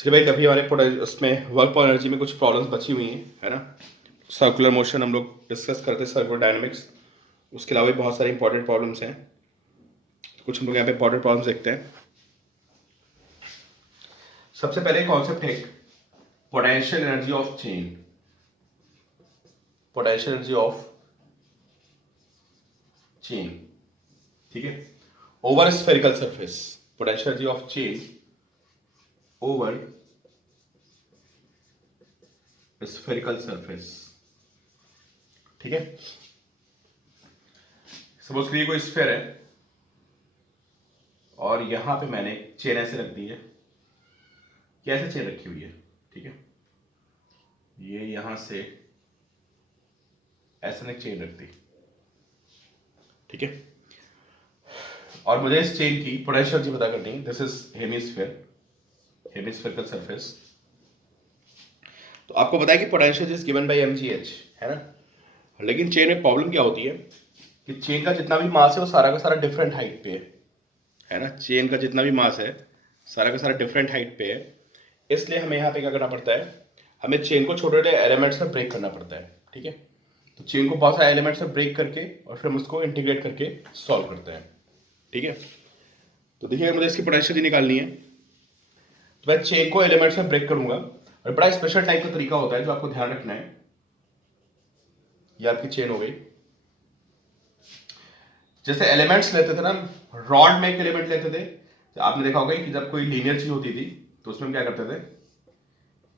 चलिए भाई, अभी हमारे उसमें वर्क और एनर्जी में कुछ प्रॉब्लम्स बची हुई हैं, है ना। सर्कुलर मोशन हम लोग डिस्कस करते हैं, सर्कुलर डायनामिक्स। उसके अलावा भी बहुत सारी इंपॉर्टेंट प्रॉब्लम्स हैं। कुछ हम लोग यहाँ पे इंपॉर्टेंट प्रॉब्लम्स देखते हैं। सबसे पहले कॉन्सेप्ट है potential energy of chain. Potential energy of chain, ठीक है, over spherical surface. Potential energy of chain over spherical surface, ठीक है। सपोज करिए कोई स्फेयर है और यहां पे मैंने चेन ऐसे रख दी है। कैसे चेन रखी हुई है, ठीक है, ये यहां से ऐसा एक चेन रख दी, ठीक है। और मुझे इस चेन की पोटेंशियल एनर्जी पता करनी है। This is hemisphere, hemispherical surface. तो आपको पता है कि potential is given by mgh, है ना। लेकिन चेन में प्रॉब्लम क्या होती है कि चेन का जितना भी मास है वो सारा का सारा डिफरेंट हाइट पे है ना। चेन का जितना भी मास है सारा का सारा डिफरेंट हाइट पे है। इसलिए हमें यहाँ पे क्या करना पड़ता है, हमें चेन को छोटे छोटे एलिमेंट्स में ब्रेक करना पड़ता है, ठीक है। तो चेन को बहुत सारे एलिमेंट्स में ब्रेक करके और फिर हम उसको इंटीग्रेट करके सॉल्व करते हैं, ठीक है। तो देखिए, मुझे इसकी पोटेंशियल निकालनी है, तो मैं चेन को एलिमेंट्स में ब्रेक करूंगा। और बड़ा स्पेशल टाइप का तरीका होता है जो आपको ध्यान रखना है। ये आपकी चेन हो गई। जैसे एलिमेंट्स लेते थे ना, रॉड में एक एलिमेंट लेते थे, तो आपने देखा होगा कि जब कोई लीनियर चीज होती थी तो उसमें क्या करते थे,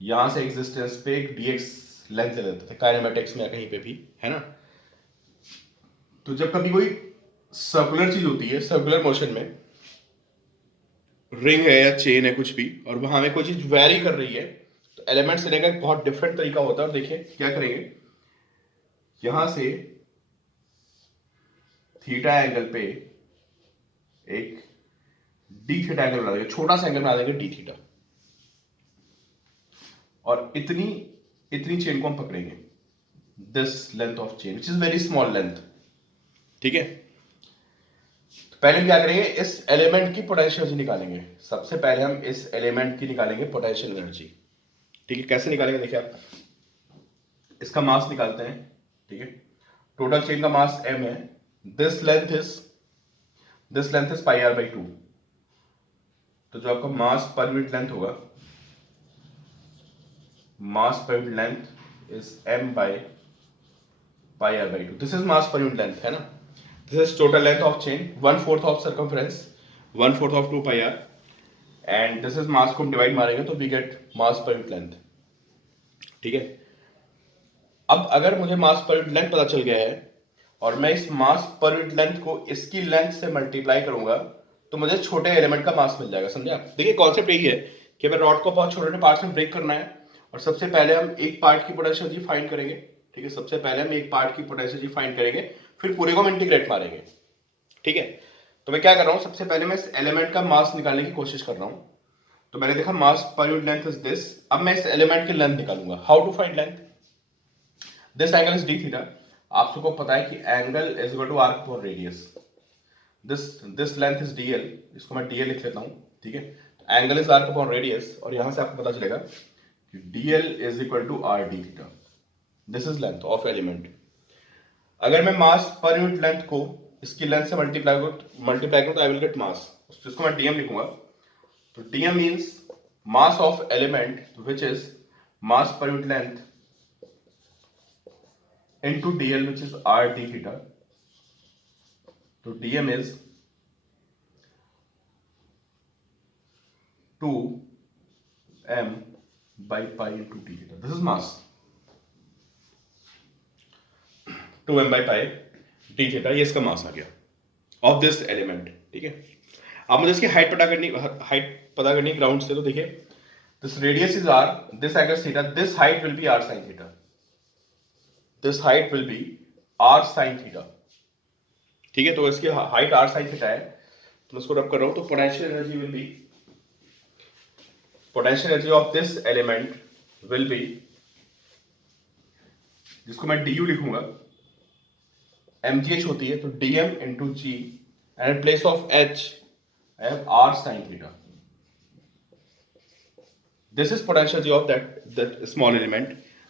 यहां से एक्सिस्टेंस पे एक dx लेंथ ले लेते थे, काइनेमेटिक्स में कहीं पे भी, है ना। तो जब कभी कोई सर्कुलर चीज होती है, सर्कुलर मोशन में, रिंग है या चेन है कुछ भी, और वहां में कोई चीज वेरी कर रही है, तो एलिमेंट्स लेने का एक बहुत डिफरेंट तरीका होता है। और देखिए क्या करेंगे, यहां से थीटा एंगल पे एक डी थीटा एंगल बना देंगे, छोटा सा एंगल बना देंगे डी थीटा, और इतनी इतनी चेन को हम पकड़ेंगे, this length of chain which is very small length, ठीक है। तो पहले हम क्या करेंगे, इस एलिमेंट की पोटेंशियल एनर्जी निकालेंगे। सबसे पहले हम इस एलिमेंट की निकालेंगे पोटेंशियल एनर्जी, ठीक है। कैसे निकालेंगे, देखिए आप, इसका मास निकालते हैं, ठीक है। टोटल चेन का मास m है। This length is pi are by 2। तो जो आपका मास पर यूनिट लेंथ होगा, mass per unit length is m by pi are by 2। This is mass per unit length, है ना। This is total length of chain, 1/4 of circumference, 1/4 of 2 pi R, and this is mass को हम divide मारेंगे तो we get mass per unit length, ठीक है। अब अगर मुझे मास पर यूनिट लेंथ पता चल गया है और मैं इस मास पर यूनिट लेंथ को इसकी लेंथ से मल्टीप्लाई करूंगा, तो मुझे छोटे एलिमेंट का मास मिल जाएगा, समझे आप। देखिए कॉन्सेप्ट यही है कि हमें रॉड को बहुत छोटे छोटे पार्ट्स में ब्रेक करना है, और सबसे पहले हम एक पार्ट की पोटेंशियल एनर्जी फाइंड करेंगे, ठीक है। सबसे पहले हम एक पार्ट की पोटेंशियल एनर्जी फाइंड करेंगे, फिर पूरे को हम इंटीग्रेट मारेंगे, ठीक है। तो मैं क्या कर रहा हूं, सबसे पहले मैं इस एलिमेंट का मास निकालने की कोशिश कर रहा हूं। तो मैंने देखा मास per unit length is this. अब मैं इस एलिमेंट की लेंथ निकालूंगा। How to find length, this angle is D theta. आप सबको पता है कि angle is equal to arc per radius. This length is dl, इसको मैं dl लिख लेता हूं, ठीक है। Angle is arc upon radius, और यहां से आपको पता चलेगा कि dl is equal to r d theta. This is length of element. अगर मैं मास पर यूनिट लेंथ को इसकी लेंथ से मल्टीप्लाई करूं तो आई विल गेट मास, जिसको मैं dm लिखूंगा। तो dm means mass of element which is mass per unit length into dl which is r d theta. So dm is 2m by pi into d theta. This is mass. 2m by pi d theta, ये इसका मास आ गया of this element, ठीक है। अब मुझे इसकी height पता करनी ग्राउंड से। तो देखिए, this radius is r, this angle theta, this height will be r sin theta, this height will be r sin theta, ठीक है। तो इसकी हाइट r sin थीटा है, तो मैं इसको रब कर रहा हूं। तो potential energy will be, potential energy of this element will be, जिसको मैं du लिखूंगा, mgh होती है, तो dm into g, and in place of h I have r sin theta. This is potential g of that small element.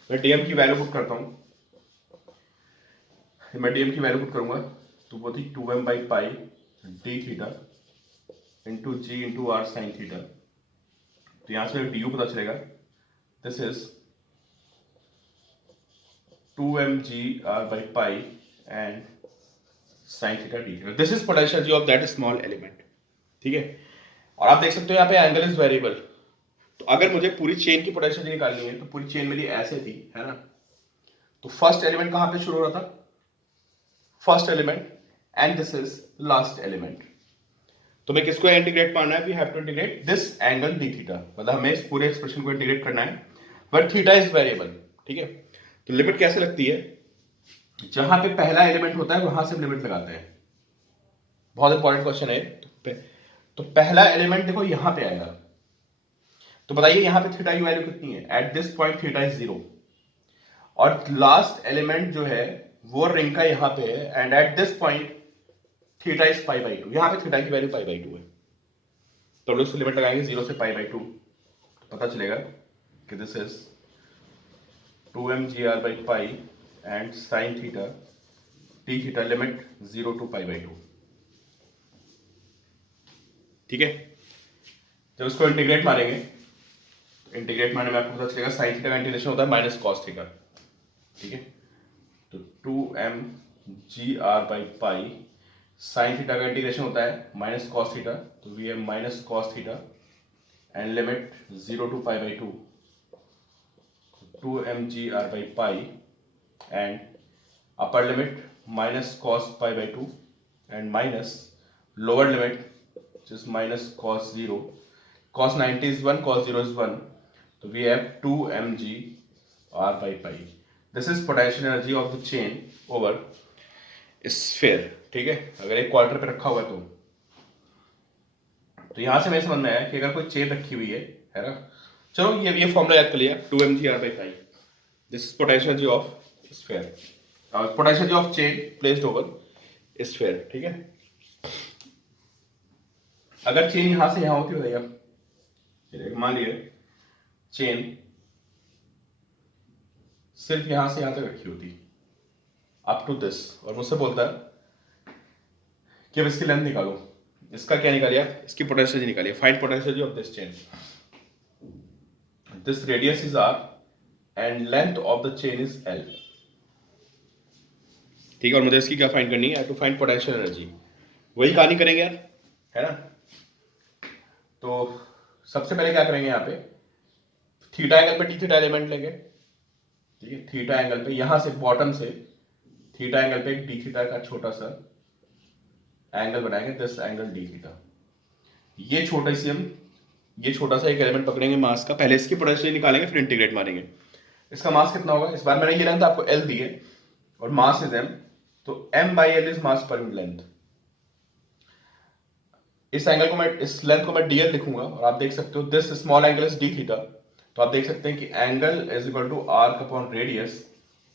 मैं dm की value put करता हूँ, मैं डीएम की वैल्यू पुट करूंगा तो वो थी 2m by pi d theta into g into r sine theta. तो यहाँ से डी यू पता चलेगा, this is 2mgr by pi and sin theta d theta. This is potential g of that small element. ठीक है, और आप देख सकते हो यहाँ पे एंगल इज वेरिएबल। तो अगर मुझे पूरी चेन की पोटेंशियल निकालनी है तो पूरी चेन मेरी ऐसे थी, है ना। तो फर्स्ट एलिमेंट कहाँ पे शुरू हो रहा था, first element, and this is last element. तो मैं किसको इंटीग्रेट मानना है, we have to integrate this angle d theta, मतलब हमें इस पूरे एक्सप्रेशन को इंटीग्रेट करना है, बट थीटा इज वेरिएबल। ठीक है, तो लिमिट कैसे लगती है, जहां पे पहला एलिमेंट होता है वहां से हम लिमिट लगाते हैं। बहुत इंपॉर्टेंट क्वेश्चन है। तो पहला एलिमेंट देखो यहां पे आएगा, तो बताइए यहां पे थीटा की वैल्यू कितनी है, at this point theta is 0, और लास्ट एलिमेंट जो है वो रिंग का यहां पे है, and at this point theta is pi by 2, यहां पे थीटा की वैल्यू पाई बाई 2 है। तो हम लोग लिमिट लगाएंगे 0 से पाई बाई 2, तो पता चलेगा कि this is 2mgr by pi and sin theta t theta limit 0 to pi by 2। ठीक है, जब इसको इंटीग्रेट मारेंगे, इंटीग्रेट मारने में आपको पता चलेगा साइन थीटा का इंटीग्रेशन होता है माइनस कॉस थीटा। ठीक है, तो 2mgr by pi sine theta का इंटीग्रेशन होता है माइनस कॉस थीटा, तो we have minus cos theta and limit 0 to pi by 2, 2mgr by pi and upper limit minus cos pi by 2 and minus lower limit which is minus cos 0, cos 90 is 1, cos 0 is 1, so we have 2mgr by pi. This is potential energy of the chain over sphere। ठीक है, अगर एक quarter पे रखा हुआ है तो यहां से हमें समझ में आया कि अगर कोई चेन रखी हुई है ना। चलो ये फॉर्मूला याद कर लिया, 2mgr by pi, this is potential energy of sphere, potential energy of chain placed over sphere। ठीक है, अगर चेन यहां से यहां होती, बताइए आप, मान लीजिए चेन सिर्फ यहां से यहां तक रखी होती अप टू दिस, और मुझसे बोलता है कि अब इसकी लेंथ निकालो, इसका क्या निकालिए, इसकी पोटेंशियल निकालिए, find potential of this chain, this radius is r and length of the chain is l। ठीक है, और मुझे इसकी क्या फाइंड करनी है, टू फाइंड पोटेंशियल एनर्जी। वही कहानी करेंगे यार, है ना। तो सबसे पहले क्या करेंगे, यहाँ पे थीटा एंगल पे डी थीटा एलिमेंट लेंगे। ठीक है, थीटा एंगल पे यहां से बॉटम से थीटा एंगल पे एक डी थीटा का छोटा सा एंगल बनाएंगे, दिस एंगल डी थीटा। ये छोटा सा एक एलिमेंट पकड़ेंगे मास का, पहले इसकी पोटेंशियल निकालेंगे फिर इंटीग्रेट मारेंगे। इसका मास कितना होगा, इस बार मैंने ये लेंथ आपको एल दी है और मास इज एम, तो m by L is mass per unit length. इस एंगल को मैं, इस लेंथ को मैं dl लिखूंगा, और आप देख सकते हो this small angle is d theta, तो आप देख सकते हैं कि angle is equal to arc upon radius,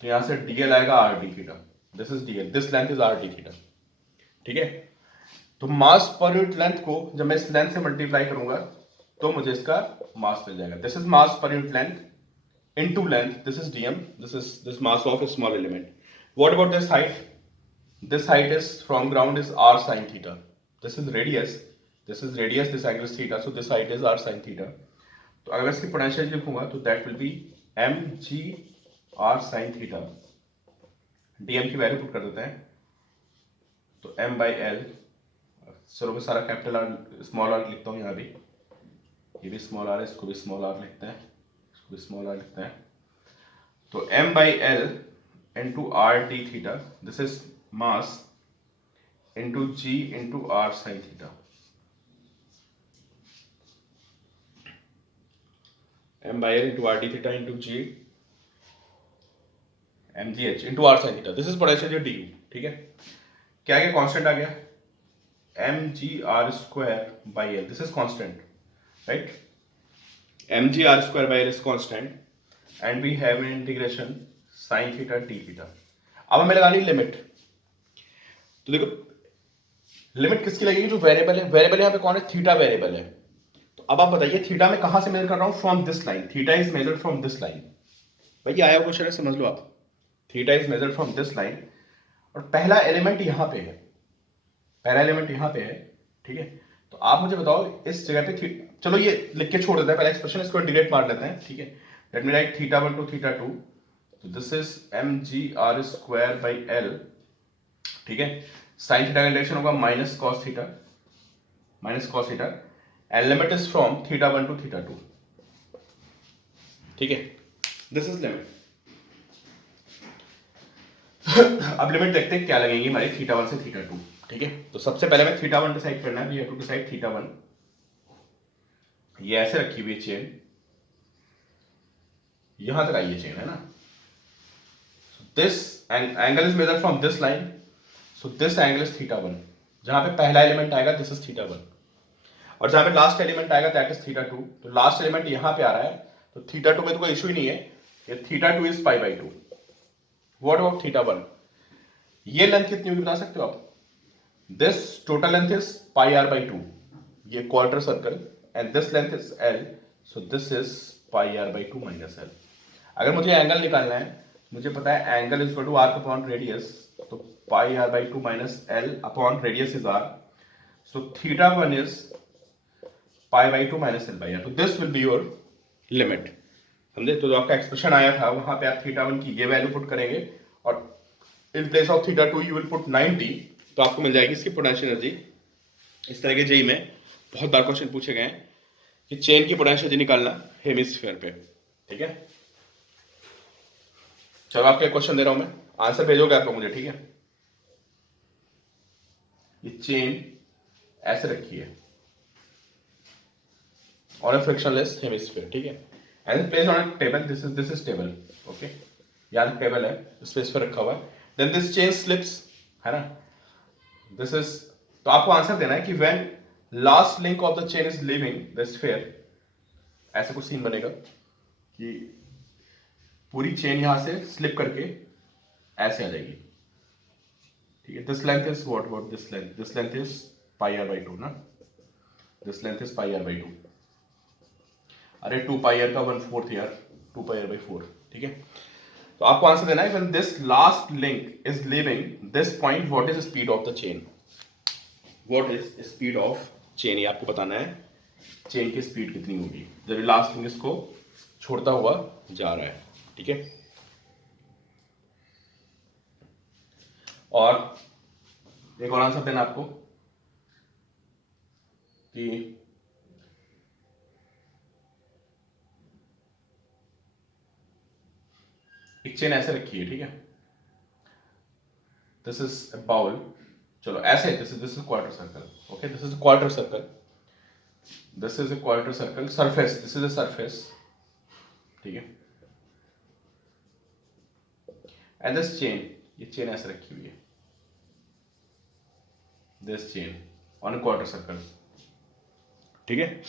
तो यहां से dl आएगा r d theta, this is dl, this length is r d theta. ठीक है, तो मास पर यूनिट लेंथ को जब मैं इस लेंथ से मल्टीप्लाई करूंगा तो मुझे इसका मास मिल जाएगा, this is mass per unit length into length, this is dm, this is this mass of a small element. What about this height, this height is from ground is r sin theta, this is radius, this angle is theta, so this height is r sin theta। तो अगर इसकी potential लिखूंगा तो that will be mg r sin theta, dm की value put कर देते हैं, तो m by l, चलो मैं सारा कैपिटल r स्मॉल r लिखता हूँ, यहाँ भी ये भी स्मॉल r है, इसको भी स्मॉल r लिखते हैं, स्मॉल r लिखते हैं, तो m by l into r d theta, this is mass into g into r sin theta, m by l into r d theta into g mgh into r sin theta, this is potential du। ठीक है, क्या क्या constant आ गया, mgr square by l, this is constant, right, mgr square by l is constant and we have an integration sin theta d theta। अब हमें लगानी limit, तो देखो लिमिट किसकी लगेगी, जो वेरिएबल है, वेरिएबल यहाँ पे कौन है, थीटा वेरिएबल है, तो अब आप बताइए थीटा में कहां से मेजर कर रहा हूं, from this line, theta is measured from this line. भैया आया क्वेश्चन है, समझ लो आप, theta is measured from this line, और पहला एलिमेंट यहां पे है, पहला एलिमेंट यहां पे है, ठीक है। तो आप मुझे बताओ इस जगह पे चलो ये लिख के छोड़ देते हैं पहला एक्सप्रेशन, इसको इंटीग्रेट मार लेते हैं, ठीक है। Let me write theta 1 to theta 2, तो this is mgr square by l, ठीक है। साइन थीटा का डायरेक्शन होगा minus cos theta, and limit is from theta 1 to theta 2, ठीक है। This is limit. अब लिमिट देखते हैं क्या लगेगी हमारी थीटा 1 से थीटा 2, ठीक है। तो सबसे पहले मैं थीटा 1 डिसाइड करना है, we have to decide theta 1। ये ऐसे रखी हुई है चेन, यहां तक आई है चेन, है ना। This angle is measured from this line, so this angle is theta 1। जहां पे पहला एलिमेंट आएगा दिस इज थीटा 1, और जहां पे लास्ट एलिमेंट आएगा दैट इज थीटा 2। तो लास्ट एलिमेंट यहां पे आ रहा है, तो थीटा 2 में तो कोई इशू ही नहीं है, ये theta 2 is pi by 2। What about theta 1? ये लेंथ कितनी होगी बता सकते हो आप? This total length is pi are by 2, ये quarter circle, and this length is l, so this is pi are by 2 minus l। अगर मुझे एंगल निकालना है, मुझे पता है angle is equal to arc upon radius, तो पाई are by 2 minus l upon radius is r, so theta 1 is pi by 2 minus l by r। तो this will be your limit, समझे। तो जो आपका एक्सप्रेशन आया था वहां पे आप थीटा 1 की ये वैल्यू पुट करेंगे, और इन place of theta 2 you will put 90, तो आपको मिल जाएगी इसकी पोटेंशियल एनर्जी। इस तरह के जेई में बहुत बार क्वेश्चन पूछे गए हैं कि चेन की पोटेंशियल एनर्जी निकालना हेमिस्फीयर पे, ठीक है। चलो आपके क्वेश्चन दे रहा हूं मैं, आंसर भेजोगे आप लोग मुझे, ठीक है। ये चेन ऐसे रखी है ऑन अ फ्रिक्शनलेस हेमिस्फीयर, ठीक है, and place on a table, this is table, okay. यहाँ टेबल है, स्पेस पर रखा हुआ है, देन दिस चेन स्लिप्स, है ना, दिस इज। तो आपको आंसर देना है कि when last link of the chain is leaving the sphere, ऐसा कुछ सीन बनेगा कि पूरी चेन यहां से स्लिप करके ऐसे आ जाएगी, ठीक है। This length is what this length is pi are by 2 ना, this length is pi are by 2। अरे 2 पाई आर का 1/4 यार, 2 पाई आर बाई 4, ठीक है। तो आपको आंसर देना है when this last link is leaving this point, what is speed of the chain, what is speed of chain, ये आपको बताना है चेन की स्पीड कितनी होगी जब लास्ट लिंक इसको छोड़ता हुआ जा रहा है, ठीक है। और एक और आंसर देना आपको कि एक चेन ऐसे रखी है, ठीक है, दिस इज अ बाउल, चलो ऐसे, this is quarter circle, okay, this is quarter circle, this is a quarter circle, surface, this is a surface, ठीक है, एंड दिस चेन, ये चेन ऐसे रखी हुई है, this chain on a quarter circle, ठीक है।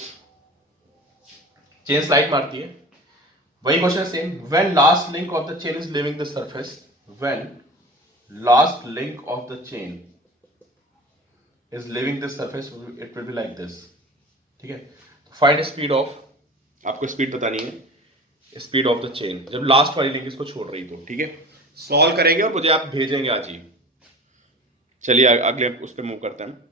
चेन स्लाइड मारती है, वही question same, when last link of the chain is leaving the surface, when last link of the chain is leaving this surface, it will be like this, ठीक है। Find speed of, आपको speed बतानी है, speed of the chain जब last वाली link इसको छोड़ रही तो, ठीक है। सॉल्व करेंगे और मुझे आप भेजेंगे आज ही। चलिए अगले उस पर मूव करते हैं।